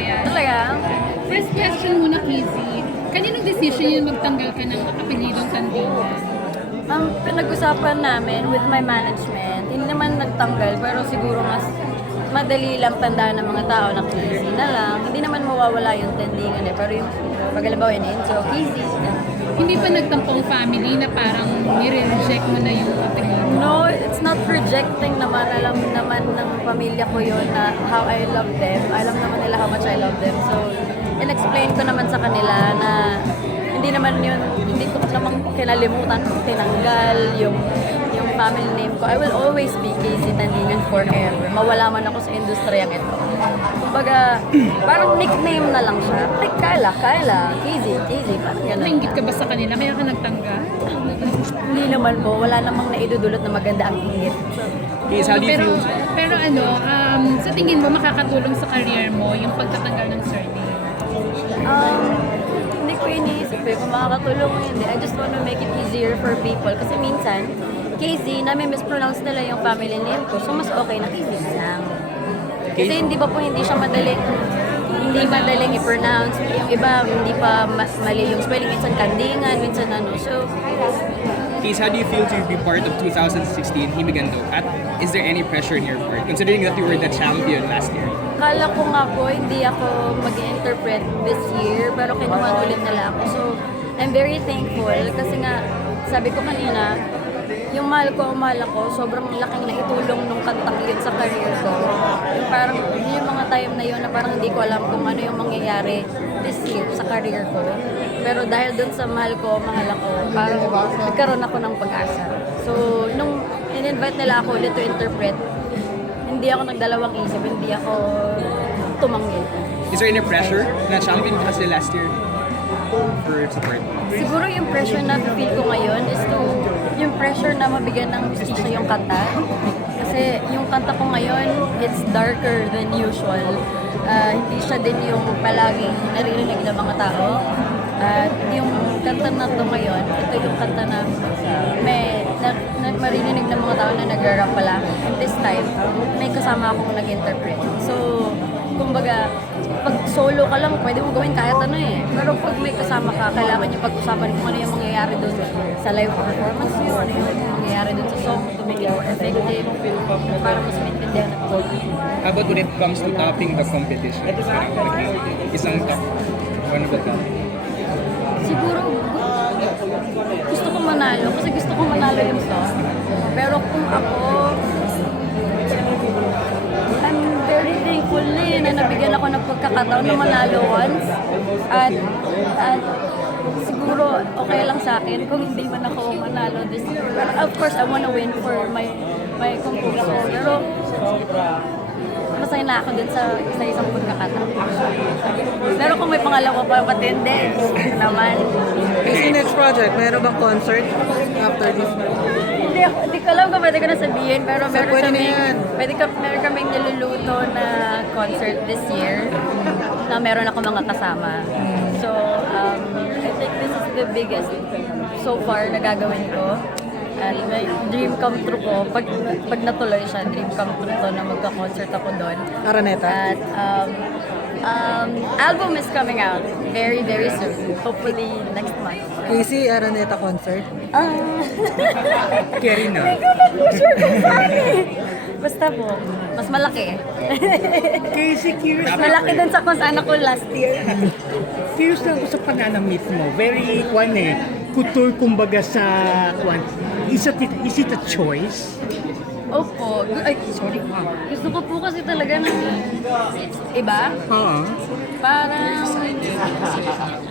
Ayan. Talaga? First question muna, Kizzy. Kaninong decision yun magtanggal ka ng apelidong Tandingan? Pinag-usapan namin with my management, hindi naman nagtanggal, pero siguro mas madali lang tandaan ng mga tao na Kizzy na lang. Hindi naman mawawala yung Tandingan eh, pero yung pagkalabaw in intro, Kizzy. Hindi pa nagtampong family na parang nire-reject mo na yung apelido? No, it's not rejecting naman. Alam naman ng pamilya ko yun na how I love them. Alam naman nila how much I love them. So, in-explain ko naman sa kanila na hindi naman yun, hindi ko namang kinalimutan, tinanggal yung family name ko. I will always be Kizzy Tandingan forever. Mawala man ako sa industriyang ito. Kumbaga, parang nickname na lang siya. Like, Kyla, Kizzy, parang gano'n. Nainggit ka ba sa kanila kaya ka nagtanggal? Hindi naman po, wala namang naidudulot na maganda ang ingit. Is how do you pero, feel? pero ano, sa tingin mo makakatulong sa career mo yung pagtatanggal ng surname? Hindi ko iniisip eh kung makakatulong o hindi. I just want to make it easier for people. Kasi minsan, Kizzy, mispronounce nila yung family name ko. So, mas okay na Kizzy na lang. Kasi hindi ba po hindi siya madaling i-pronounce. Yung iba, hindi pa mali yung spelling. Minsan Kandingan, minsan ano. So, Keys, how do you feel to be part of 2016 Himigando? At is there any pressure in your part, considering that you were the champion last year? kala ko nga po, hindi ako mag-interpret this year. Pero kinuha ulit nila ako. So, I'm very thankful. Kasi nga, sabi ko kanina, yung mahal ko, sobrang laking naitulong nung kantang yun sa career ko. Yung parang, yung mga time na yun na parang hindi ko alam kung ano yung mangyayari this year sa career ko. Pero dahil dun sa mahal ako, parang nagkaroon ako ng pag-asa. So, nung in-invite nila ako ulit to interpret, hindi ako nagdalawang isip, hindi ako tumanggi. Is there any pressure na champion ka kasi last year for support? Siguro yung pressure na feel ko ngayon is yung pressure na mabigyan ng justisya yung kanta. Kasi yung kanta ko ngayon, it's darker than usual. Hindi siya din yung palaging naririnig ng mga tao. At yung kanta na to ngayon, ito yung kanta na maririnig ng mga tao na nag-rap pala. And this time, may kasama akong nag-interpret. So, kumbaga, pag solo ka lang, pwede mo gawin kahit ano eh. Pero pag may kasama ka, kailangan yung pag-usapan kung ano yung mangyayari doon sa live performance nyo, ano yung mangyayari doon sa song, to make it more effective, para mas maintindihan at all. How about when it comes to topping the competition? Isang top. Ano ba top? Siguro, gusto ko manalo, kasi gusto ko manalo yung song. Pero kung ako, I'm very thankful na nabigyan ako ng pagkakataon na manalo once. At siguro okay lang sa akin kung hindi man ako manalo this year. But of course, I wanna win for my concurso. Pero masaya na ako dun sa isang pagkakataon. Pero kung may pangalawa pa patindi, naman. Kasi next project, mayroon bang concert after this? Hindi ko alam kung pwede ko na sabihin, pero pwede na yan. meron kaming niluluto na concert this year na meron ako mga kasama. So, I think this is the biggest so far na gagawin ko. At may dream come true ko. Pag natuloy siya, dream come true to na magka-concert ako doon. Araneta? At album is coming out very, very soon. Hopefully next month. Casey Araneta concert? Carry na. Sure kung saan eh. Basta po, mas malaki. Casey, curious Mas malaki dun sa kung saan ako last year. Curious lang ako sa pananamit mo. Very, couture kumbaga sa, is it a choice? Opo. Ay, sorry. Gusto ko po kasi talaga ng iba. Oo. Parang